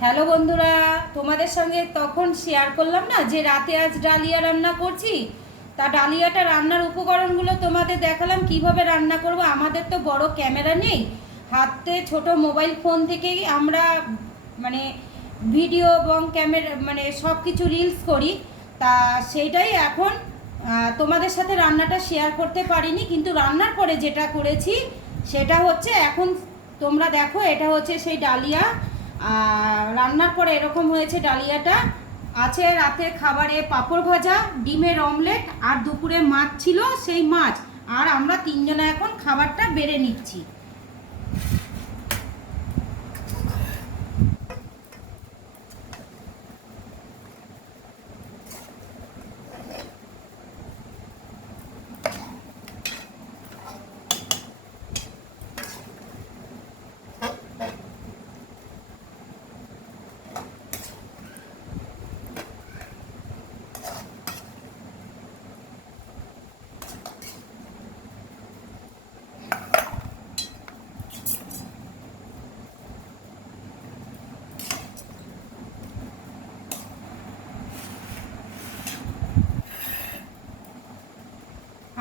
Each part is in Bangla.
হ্যালো বন্ধুরা, তোমাদের সঙ্গে তখন শেয়ার করলাম না যে রাতে আজ ডালিয়া রান্না করছি। তা ডালিয়াটা রান্নার উপকরণগুলো তোমাদের দেখালাম কিভাবে রান্না করব। আমাদের তো বড় ক্যামেরা নেই, হাতে ছোট মোবাইল ফোন থেকেই আমরা মানে ভিডিও এবং ক্যামেরা মানে সব কিছু রিলস করি। তা সেইটাই এখন তোমাদের সাথে রান্নাটা শেয়ার করতে পারিনি, কিন্তু রান্নার পরে যেটা করেছি সেটা হচ্ছে এখন তোমরা দেখো। এটা হচ্ছে সেই ডালিয়া। রান্নার পরে এরকম হয়েছে ডালিয়াটা। আছে রাতের খাবারে পাঁপড় ভাজা, ডিমের অমলেট, আর দুপুরে মাছ ছিল সেই মাছ। আর আমরা তিনজনে এখন খাবারটা বেড়ে নিচ্ছি।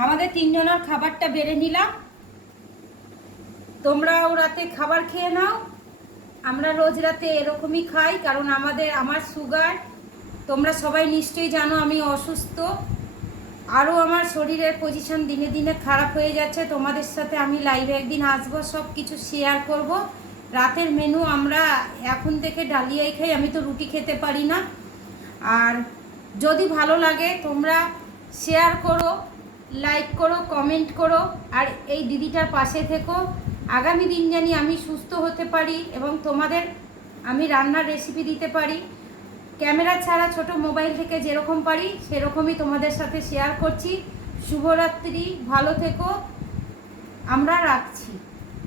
আমাদের তিনজনের খাবারটা বেড়ে নিলাম। তোমরাও রাতে খাবার খেয়ে নাও। আমরা রোজ রাতে এরকমই খাই, কারণ আমার সুগার। তোমরা সবাই নিশ্চয়ই জানো আমি অসুস্থ। আরও আমার শরীরের পজিশন দিনে দিনে খারাপ হয়ে যাচ্ছে। তোমাদের সাথে আমি লাইভে একদিন আসবো, সব কিছু শেয়ার করব। রাতের মেনু আমরা এখন থেকে ডালিয়াই খাই, আমি তো রুটি খেতে পারি না। আর যদি ভালো লাগে তোমরা শেয়ার করো, লাইক করো, কমেন্ট করো, আর এই দিদিটার পাশে থেকো। আগামী দিন জানি আমি সুস্থ হতে পারি এবং তোমাদের আমি রান্নার রেসিপি দিতে পারি। ক্যামেরা ছাড়া ছোট মোবাইল থেকে যেরকম পারি সেরকমই তোমাদের সাথে শেয়ার করছি। শুভরাত্রি, ভালো থেকো, আমরা রাখছি।